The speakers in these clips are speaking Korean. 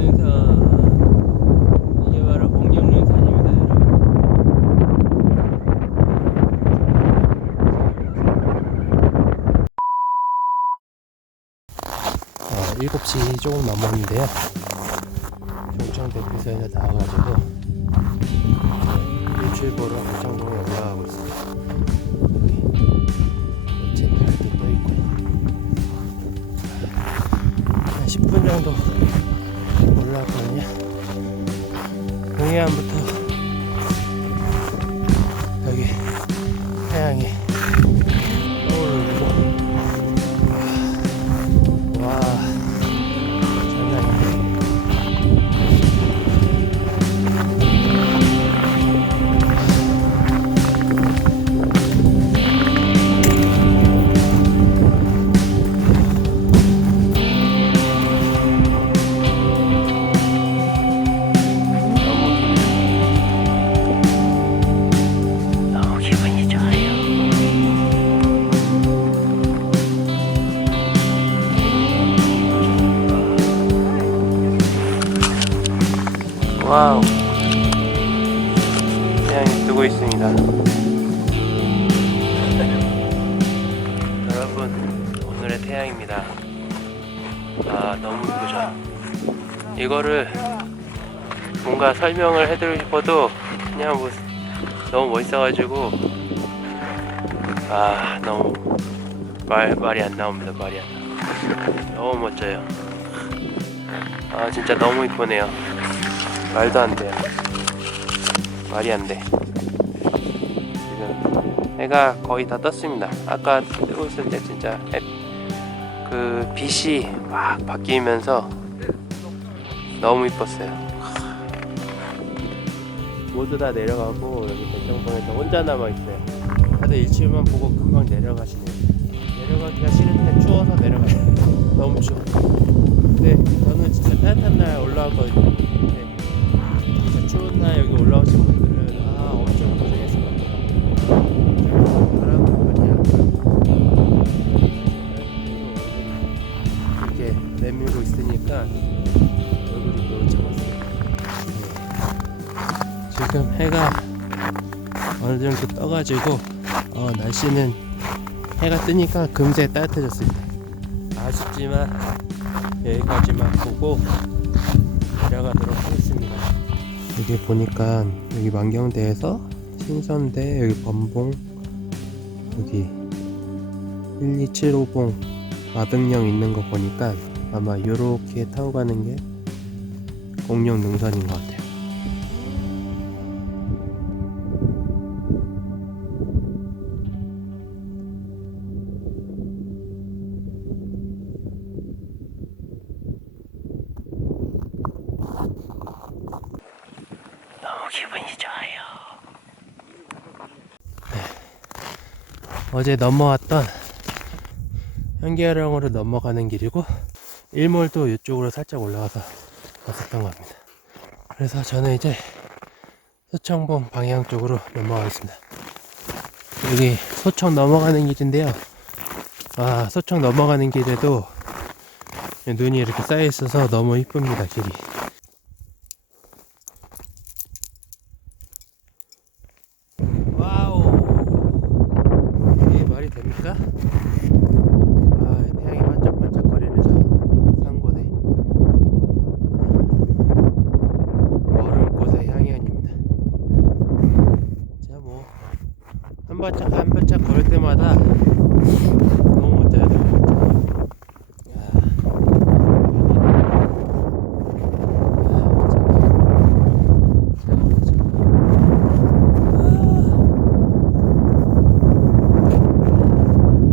공룡능선 이게 바로 공룡능선입니다 여러분 어, 7시 조금 넘었는데요 종청 대피소에서 나와가지고 일출 보러 고창동에 올라가고 있습니다. 한 10분 정도 올라왔거든요. 동해안부터 여러분, 오늘의 태양입니다. 아, 너무 이쁘죠? 이거를 뭔가 설명을 해드리고 싶어도 그냥 뭐 너무 멋있어가지고 아 너무 말 말이 안 나옵니다 말이 안 나. 너무 멋져요. 아 진짜 너무 이쁘네요. 말도 안 돼요. 말이 안 돼. 해가 거의 다 떴습니다. 아까 뜨고 있을 때 진짜 해, 그 빛이 막 바뀌면서 너무 이뻤어요. 모두 다 내려가고 여기 대청봉에서 혼자 남아 있어요. 다들 일출만 보고 금방 내려가시네요. 내려가기가 싫은데 추워서 내려가요. 너무 추워. 근데 저는 진짜 따뜻한 날 올라왔거든요. 근데 진짜 추운 날 여기 올라오신 분들은 있으니까 얼굴이 차갑어요. 네. 지금 해가 어느 정도 떠가지고 어, 날씨는 해가 뜨니까 금세 따뜻해졌습니다. 아쉽지만 여기까지만 보고 내려가도록 하겠습니다. 여기 보니까 여기 만경대에서 신선대 여기 범봉 여기 1275봉 마등령 있는 거 보니까 아마 요렇게 타고 가는 게 공룡 능선인 것 같아요. 너무 기분이 좋아요. 어제 넘어왔던 현계령으로 넘어가는 길이고 일몰도 이쪽으로 살짝 올라가서 왔었던 겁니다. 그래서 저는 이제 소청봉 방향 쪽으로 넘어가겠습니다. 여기 소청 넘어가는 길인데요. 아, 소청 넘어가는 길에도 눈이 이렇게 쌓여 있어서 너무 이쁩니다, 길이. 와우. 이게 말이 됩니까? 아, 태양이 반짝반짝거리는 저 산고대. 얼음꽃의 향연입니다. 자, 뭐, 한 발짝 한 발짝 걸을 때마다 너무 멋져요, 너무 멋져요. 야.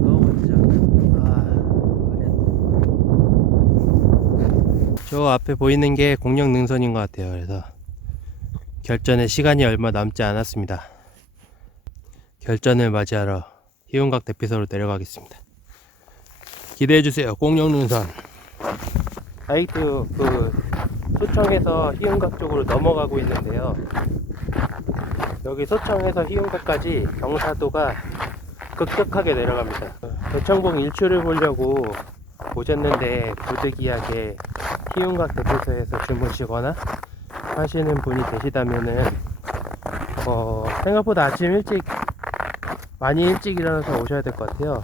너무 멋지죠? 아, 말이 저 앞에 보이는 게 공룡 능선인 것 같아요. 그래서 결전의 시간이 얼마 남지 않았습니다. 결전을 맞이하러 희운각 대피소로 내려가겠습니다. 기대해 주세요. 공룡 능선. 아이트 그 소청에서 희운각 쪽으로 넘어가고 있는데요. 여기 소청에서 희운각까지 경사도가 급격하게 내려갑니다. 대청봉 일출을 보려고 오셨는데 부득이하게 희운각 대표소에서 주무시거나 하시는 분이 계시다면은 어, 생각보다 아침 일찍 많이 일찍 일어나서 오셔야 될 것 같아요.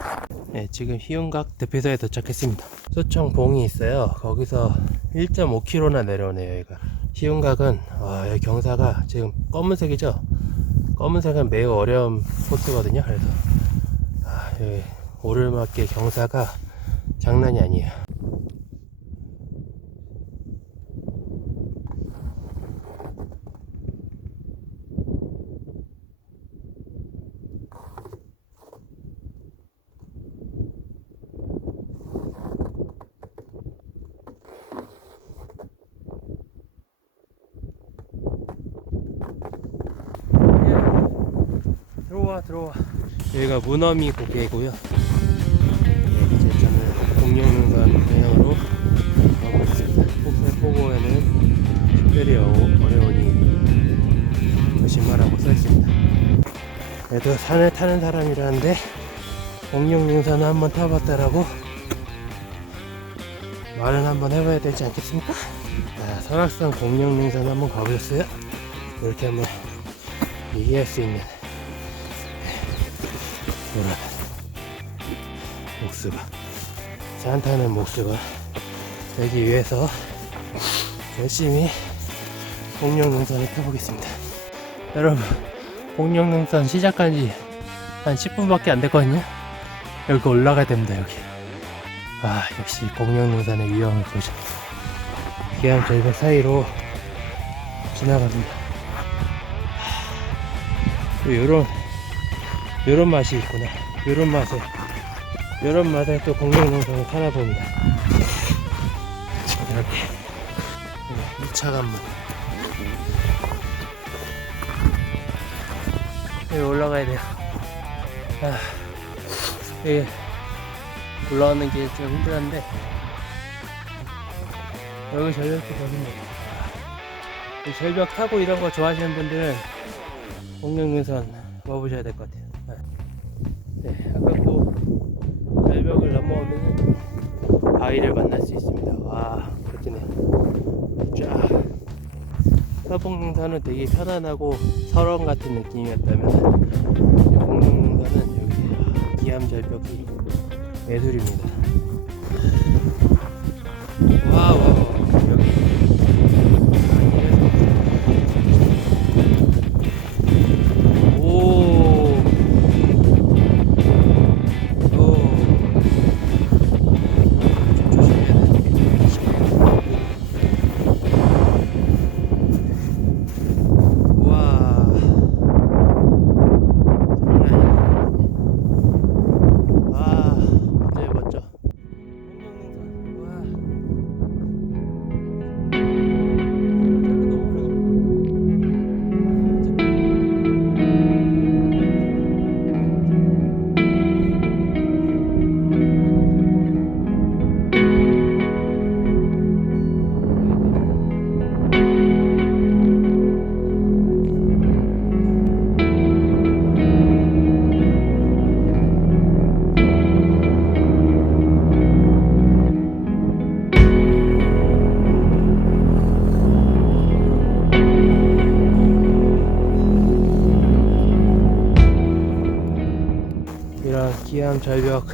네, 지금 희운각 대표소에 도착했습니다. 소청 봉이 있어요. 거기서 1.5km나 내려오네요, 여기가. 희운각은 아, 여기 경사가 지금 검은색이죠? 검은색은 매우 어려운 코스거든요. 그래서 아, 여기 오르막길 경사가 장난이 아니에요. 예. 들어와 들어와 여기가 문어미 고개고요 공룡능선 방향으로 가고 있습니다 폭포 포고에는 특별히 어- 어려우니 조심하라고 써있습니다 그래도 산을 타는 사람이라는데 공룡능선을 한번 타봤다라고 말은 한번 해봐야 되지 않겠습니까? 자, 설악산 공룡능선 한번 가보셨어요? 이렇게 한번 얘기할 수 있는 그런 목수가 산타는 목수가 되기 위해서 열심히 공룡 능선을 타보겠습니다. 여러분 공룡 능선 시작한 지 한 10분밖에 안 됐거든요. 여기 올라가야 됩니다 여기. 아 역시 공룡 능선의 위험을 보죠. 기암 절벽 사이로 지나갑니다. 요런 요런 맛이 있구나. 요런 맛에 요런 맛에 또 공룡 농성을 살아봅니다. 이렇게. 이 차가운 물 여기 올라가야 돼요. 아, 여기 올라가는 게 좀 힘들었는데 여기 절벽도 이 절벽 타고 이런 거 좋아하시는 분들은 공룡 능선 와보셔야 될 것 같아요. 넘어오면 바위를 만날 수 있습니다. 와, 멋지네요. 쫙. 서봉능선은 되게 편안하고 설원 같은 느낌이었다면 이 공룡능선은 여기 기암 절벽이 매술입니다. 와우, 절벽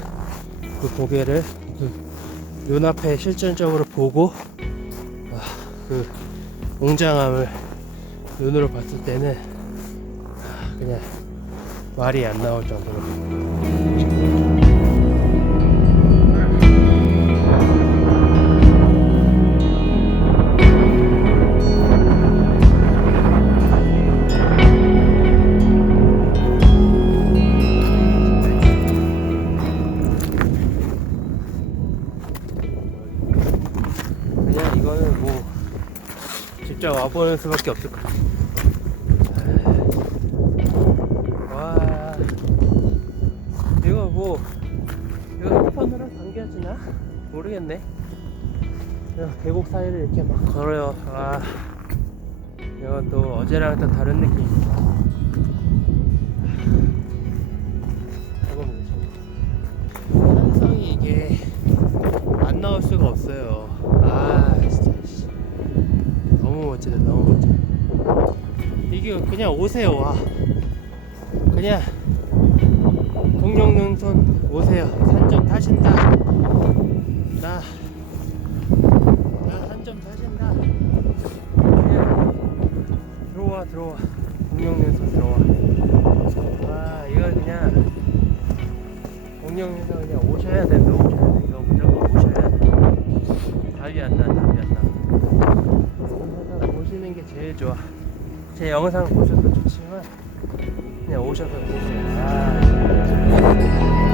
그 고개를 그 눈앞에 실전적으로 보고 와, 그 웅장함을 눈으로 봤을 때는 아, 그냥 말이 안 나올 정도로 와보는 수밖에 없을 것 같아. 와, 이거 뭐 이거 핸드폰으로 당겨지나 모르겠네. 그냥 계곡 사이를 이렇게 막 걸어요. 와, 이건 또 어제랑 또 다른 느낌 오세요. 와. 그냥 공룡능선 오세요. 산좀 타신다. 나 나산좀 타신다. 그냥 들어와 들어와. 공룡능선 들어와. 와 이거 그냥 공룡에서 그냥 오셔야 된다 오셔야 돼. 이거 무조건 오셔야 돼. 답이 안나 답이 안나. 보시는 게 제일 좋아 제 영상 보셔도 좋지만 그냥 오셔서 보세요 아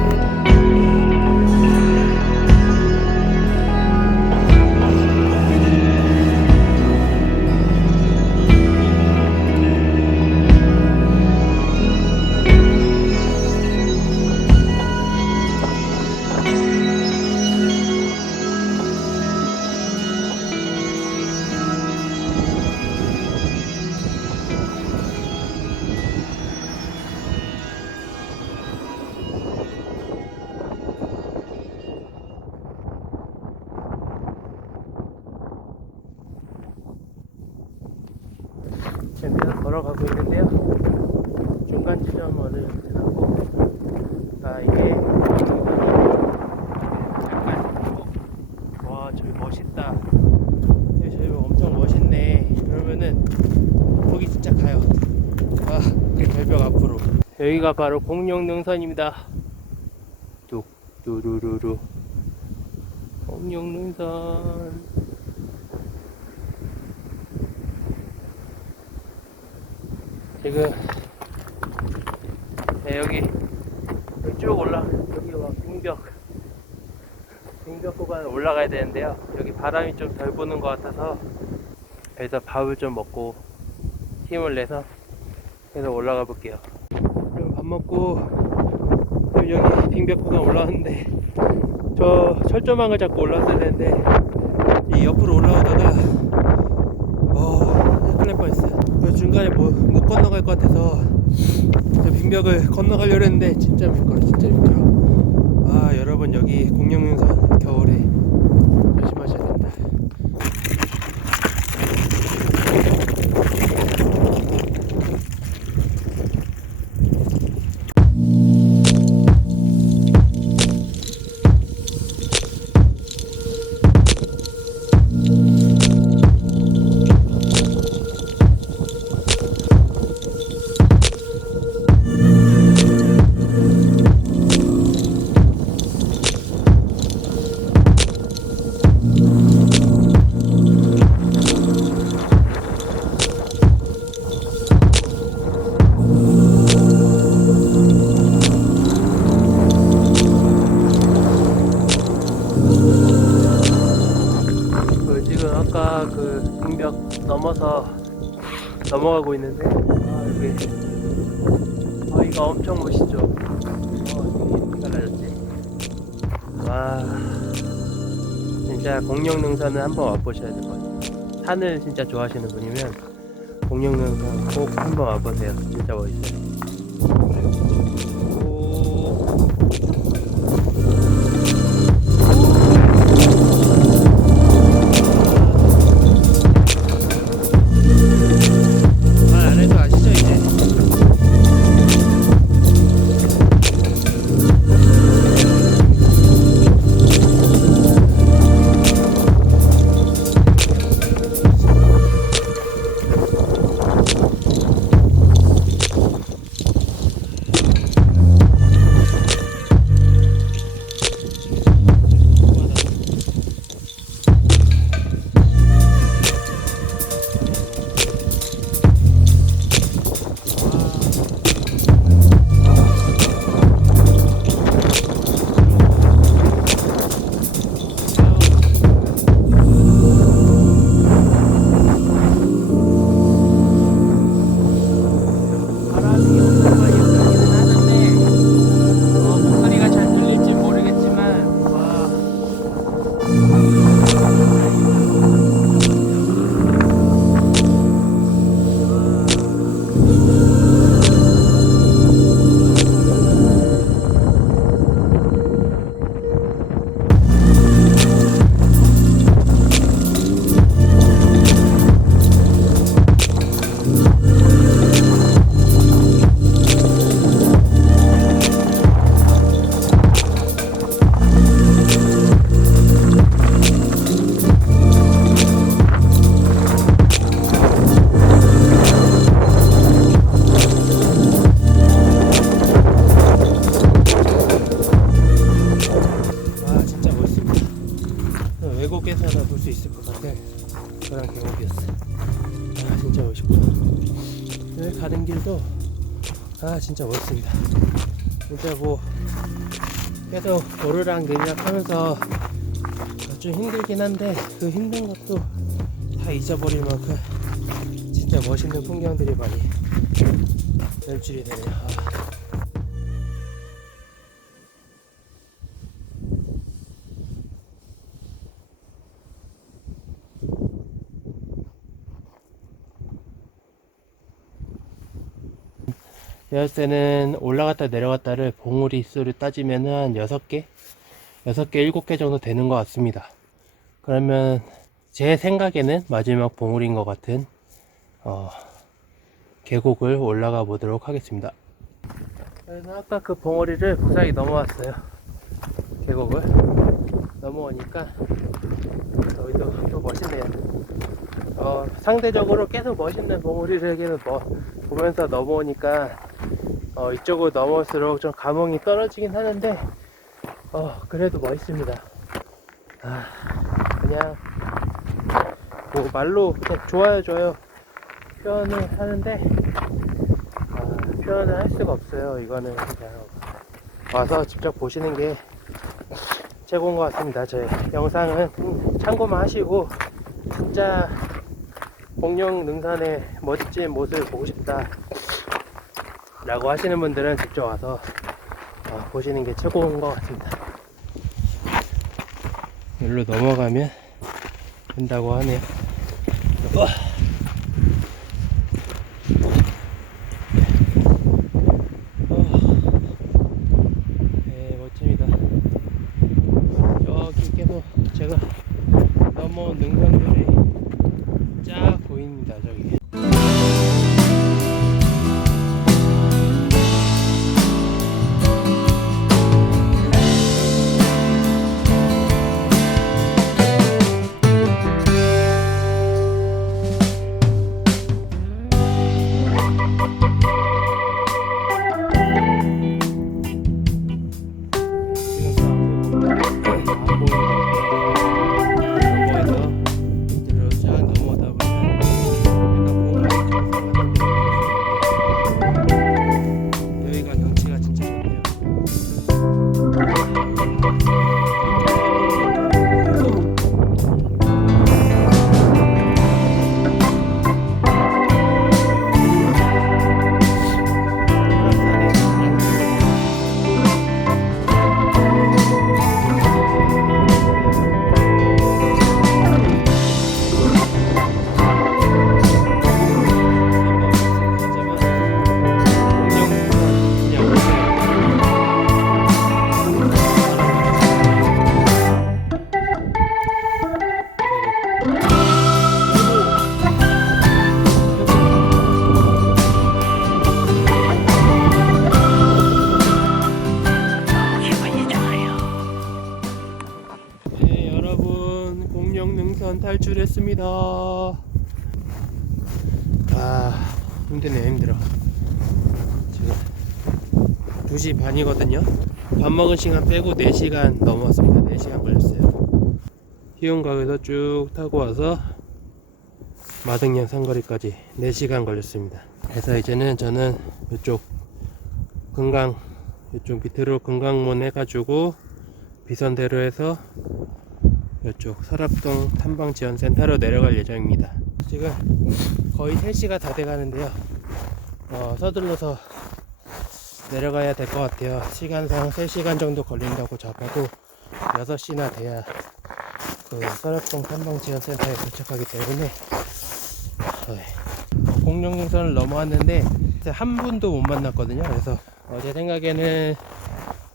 그러면은 거기 진짜 가요. 아 그 절벽 앞으로. 여기가 바로 공룡 능선입니다. 뚝 뚜루루루. 공룡 능선. 지금 네, 여기 쭉 올라 여기 막 빙벽. 빙벽 구간 올라가야 되는데요. 여기 바람이 좀 덜 부는 것 같아서 그래서 밥을 좀 먹고 힘을 내서 계속 올라가 볼게요. 그럼 밥 먹고 지금 여기 빙벽 구간 올라왔는데 저 철조망을 잡고 올라왔어야 되는데 이 옆으로 올라오다가 어 큰일 날 뻔했어요. 그 중간에 뭐, 못 건너갈 것 같아서 저 빙벽을 건너가려고 했는데 진짜 미끄러 진짜 미끄러. 아 여러분 여기 공룡능선 겨울에 있는데. 아 여기 바위가 엄청 멋있죠? 어 여기 달라졌지? 와. 진짜 공룡능선은 한번 와보셔야 될 것 같아요. 산을 진짜 좋아하시는 분이면 공룡능선 꼭 한번 와보세요. 진짜 멋있어요 오르락 내리락 하면서 좀 힘들긴 한데 그 힘든 것도 다 잊어버릴 만큼 진짜 멋있는 풍경들이 많이 연출이 되네요. 아. 제가 볼 때는 올라갔다 내려갔다를 봉우리 수를 따지면 한 6개? 6개, 7개 정도 되는 것 같습니다. 그러면 제 생각에는 마지막 봉우리인 것 같은 어, 계곡을 올라가 보도록 하겠습니다. 그래서 아까 그 봉우리를 무사히 넘어왔어요. 계곡을 넘어오니까 여기도 또 멋있네요. 어, 상대적으로 계속 멋있는 봉우리를 계속 뭐, 보면서 넘어오니까 어, 이쪽으로 넘어올수록 좀 감흥이 떨어지긴 하는데 어, 그래도 멋있습니다. 아, 그냥 뭐 말로 그냥 좋아요 좋아요 표현을 하는데 아, 표현을 할 수가 없어요. 이거는 그냥 와서 직접 보시는 게 최고인 것 같습니다. 제 영상은 참고만 하시고 진짜 공룡 능선의 멋진 모습을 보고 싶다 라고 하시는 분들은 직접 와서 어, 보시는 게 최고인 것 같습니다. 여기로 넘어가면 된다고 하네요. 탈출했습니다. 아 힘드네 힘들어. 지금 2시 반이거든요. 밥 먹은 시간 빼고 4시간 넘었습니다. 4시간 걸렸어요. 희운각에서 쭉 타고 와서 마등령 상거리까지 4시간 걸렸습니다. 그래서 이제는 저는 이쪽 금강 이쪽 밑으로 금강문 해가지고 비선대로 해서 이쪽 설합동 탐방지원센터로 내려갈 예정입니다. 지금 거의 3시가 다 돼가는데요. 어, 서둘러서 내려가야 될 것 같아요. 시간상 3시간 정도 걸린다고 잡아도 6시나 돼야 그 설합동 탐방지원센터에 도착하기 때문에 어이, 공룡능선을 넘어왔는데 한 분도 못 만났거든요. 그래서 어, 제 생각에는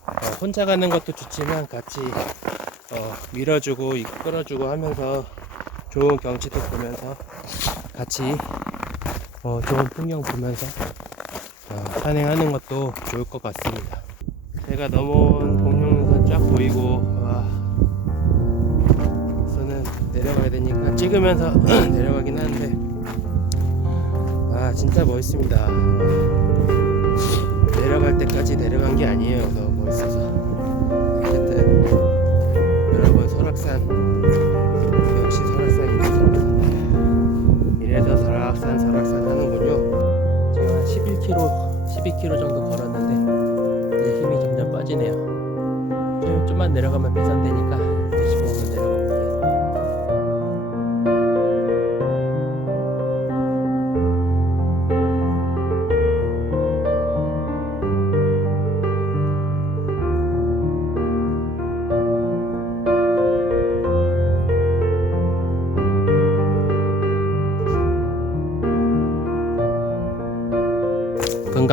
어, 혼자 가는 것도 좋지만 같이 어, 밀어주고 이끌어주고 하면서 좋은 경치도 보면서 같이 어, 좋은 풍경 보면서 어, 산행하는 것도 좋을 것 같습니다. 제가 넘어온 공룡선 쫙 보이고 와, 저는 내려가야 되니까 찍으면서 내려가긴 하는데 아 진짜 멋있습니다. 내려갈 때까지 내려간 게 아니에요. 설악산. 역시 설악산이라서. 이래서 설악산 설악산 하는군요. 제가 한 11km 12km 정도 걸었는데 이제 힘이 점점 빠지네요. 네, 좀만 내려가면 비산되니까.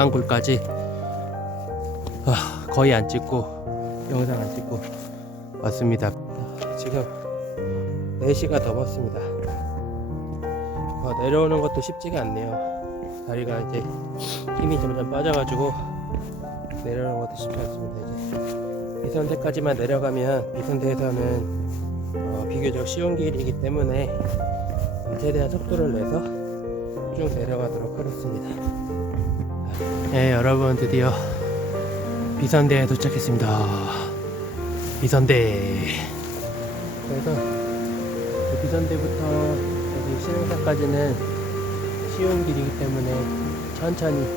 금강굴까지 아, 거의 안 찍고 영상 안 찍고 왔습니다. 지금 4시가 넘었습니다. 어, 내려오는 것도 쉽지가 않네요. 다리가 이제 힘이 점점 빠져가지고 내려오는 것도 쉽지 않습니다. 이제 비선대까지만 내려가면 비선대에서는 어, 비교적 쉬운 길이기 때문에 최대한 속도를 내서 쭉 내려가도록 하겠습니다. 네, 여러분 드디어 비선대에 도착했습니다. 비선대. 그래서 그 비선대부터 여기 신흥사까지는 쉬운 길이기 때문에 천천히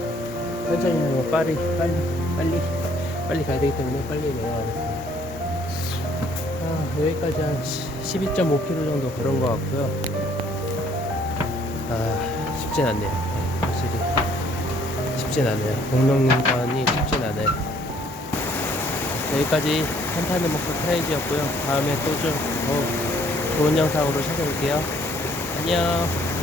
천천히 하면 빨리 빨리 빨리 빨리 가야 되기 때문에 빨리 내려가겠습니다. 아, 여기까지 한 12.5km 정도 걸은 것 같고요. 아, 쉽진 않네요. 쉽진 않아요. 공룡인간이 쉽진 않아요. 여기까지 한타는 목표 트레이지였고요. 다음에 또 좀 더 좋은 영상으로 찾아올게요. 안녕.